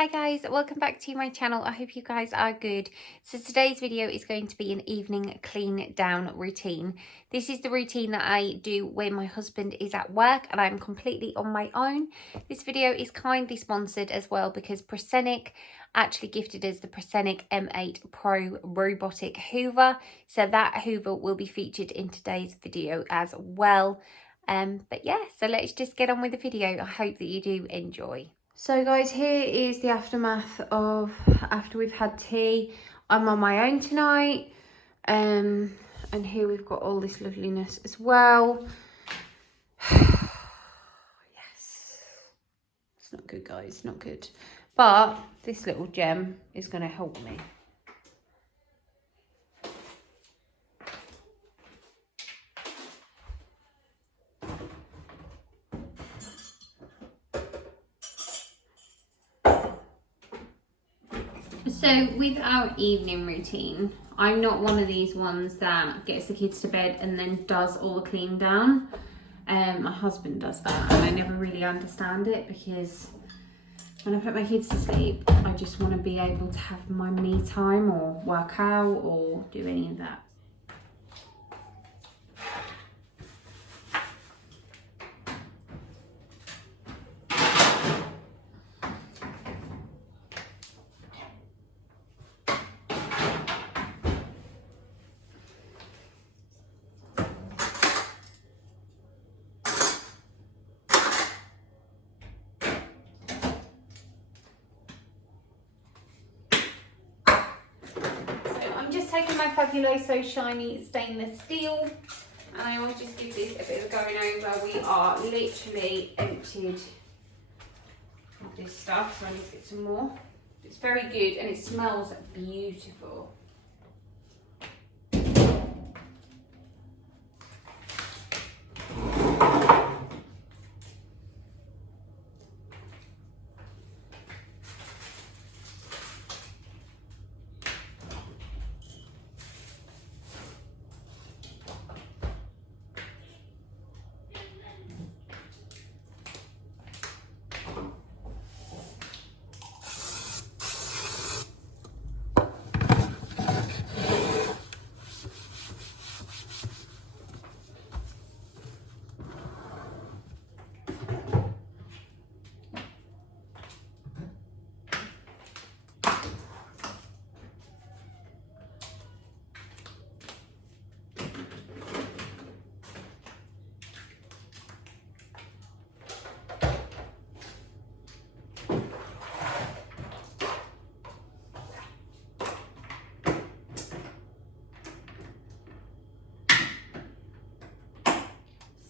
Hi guys, welcome back to my channel. I hope you guys are good. So today's video is going to be an evening clean down routine. This is the routine that I do when my husband is at work and I'm completely on my own. This video is kindly sponsored as well because Proscenic actually gifted us the Proscenic M8 Pro Robotic Hoover. So that Hoover will be featured in today's video as well. But yeah, so let's just get on with the video. I hope that you do enjoy. So guys, here is the aftermath of after we've had tea. I'm on my own tonight. And here we've got all this loveliness as well. Yes. It's not good, guys, not good. But this little gem is going to help me. So with our evening routine, I'm not one of these ones that gets the kids to bed and then does all the clean down. My husband does that and I never really understand it because when I put my kids to sleep, I just want to be able to have my me time or work out or do any of that. Taking my Fabuloso shiny stainless steel, and I always just give this a bit of a going over. We are literally emptied of this stuff, so I need to get some more. It's very good and it smells beautiful.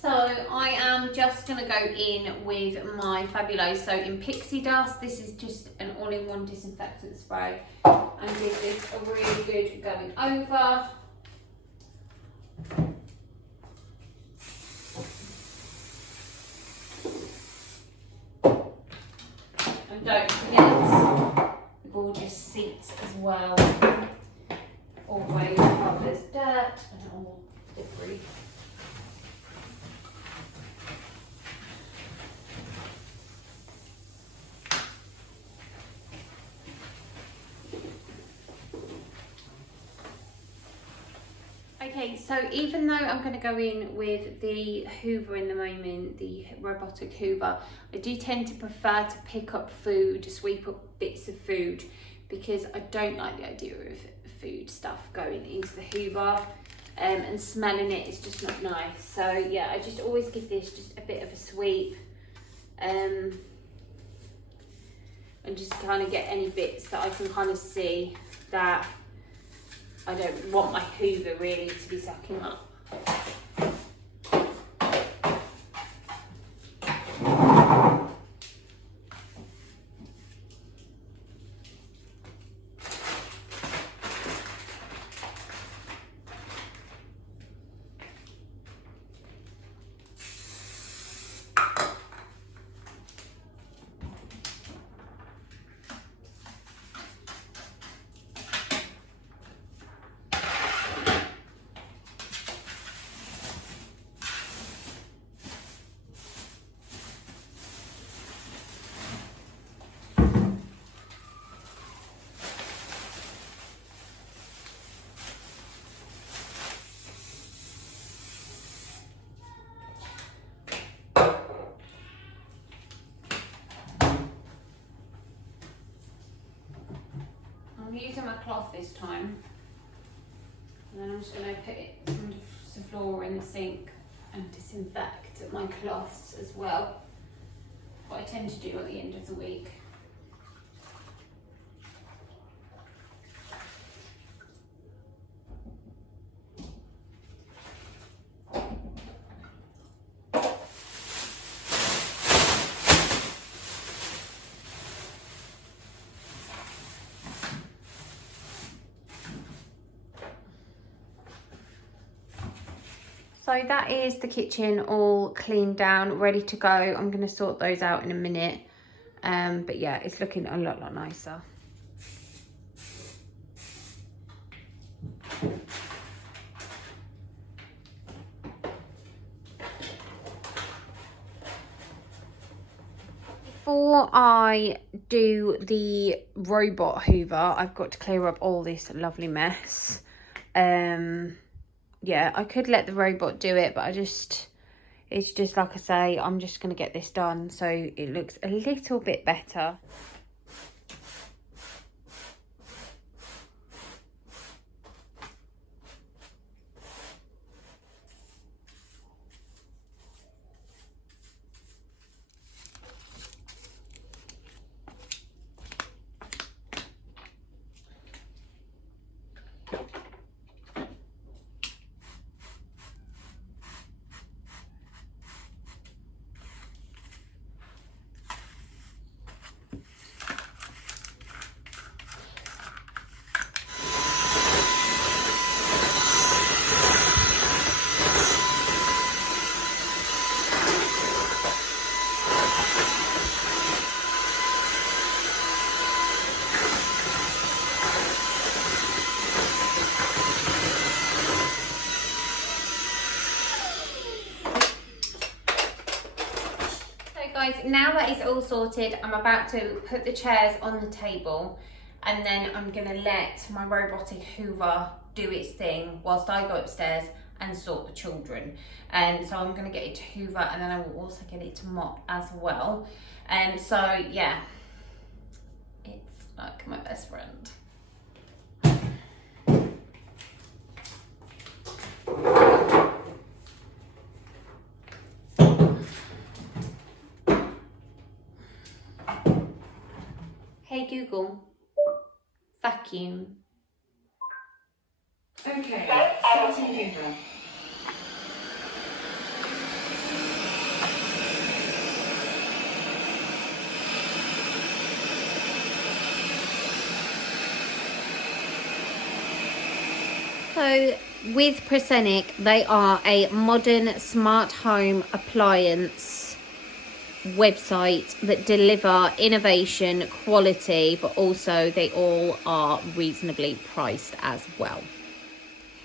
So I am just going to go in with my Fabuloso in Pixie Dust. This is just an all-in-one disinfectant spray. And give this a really good going over. And don't forget the gorgeous seats as well. Always covers dirt and all debris. Okay, so even though I'm going to go in with the Hoover in the moment, the Robotic Hoover, I do tend to prefer to pick up food, sweep up bits of food, because I don't like the idea of food stuff going into the Hoover and smelling it is just not nice. So yeah, I just always give this just a bit of a sweep and just kind of get any bits that I can kind of see that I don't want my Hoover really to be sucking up. I'm using my cloth this time, and then I'm just going to put it on the floor in the sink and disinfect my cloths as well. What I tend to do at the end of the week. So that is the kitchen all cleaned down, ready to go. I'm going to sort those out in a minute. But yeah, it's looking a lot nicer. Before I do the robot hoover, I've got to clear up all this lovely mess. Yeah, I could let the robot do it, but it's just like I say, I'm just going to get this done so it looks a little bit better. Guys, now that it's all sorted, I'm about to put the chairs on the table, and then I'm going to let my robotic hoover do its thing whilst I go upstairs and sort the children. So I'm going to get it to hoover, and then I will also get it to mop as well. So yeah, it's like my best friend. Hey Google, vacuum. Okay, starting hoover. So with Proscenic, they are a modern smart home appliance website that deliver innovation, quality, but also they all are reasonably priced as well.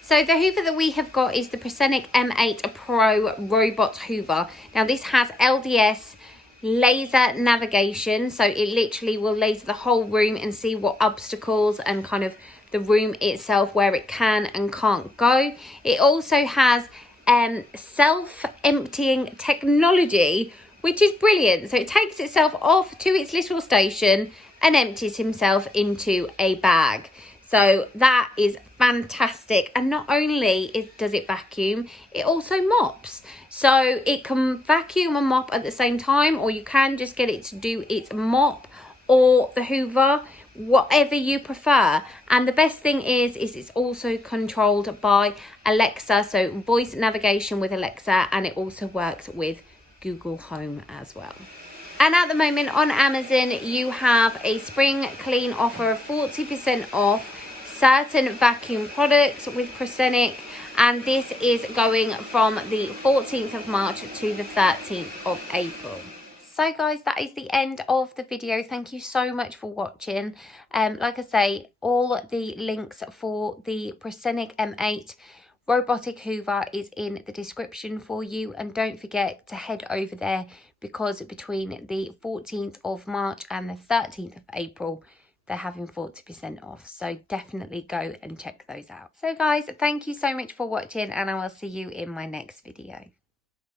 So the hoover that we have got is the Proscenic M8 Pro Robot Hoover. Now this has LDS laser navigation, so it literally will laser the whole room and see what obstacles and kind of the room itself where it can and can't go. It also has self-emptying technology, which is brilliant. So it takes itself off to its little station and empties himself into a bag. So that is fantastic. And not only does it vacuum, it also mops. So it can vacuum and mop at the same time, or you can just get it to do its mop or the hoover, whatever you prefer. And the best thing is it's also controlled by Alexa, so voice navigation with Alexa, and it also works with Google Home as well. And at the moment on Amazon, you have a spring clean offer of 40% off certain vacuum products with Proscenic, and this is going from the 14th of March to the 13th of April. So guys, that is the end of the video. Thank you so much for watching. Like I say, all the links for the Proscenic M8 Robotic Hoover is in the description for you, and don't forget to head over there because between the 14th of March and the 13th of April they're having 40% off, so definitely go and check those out. So guys, thank you so much for watching, and I will see you in my next video.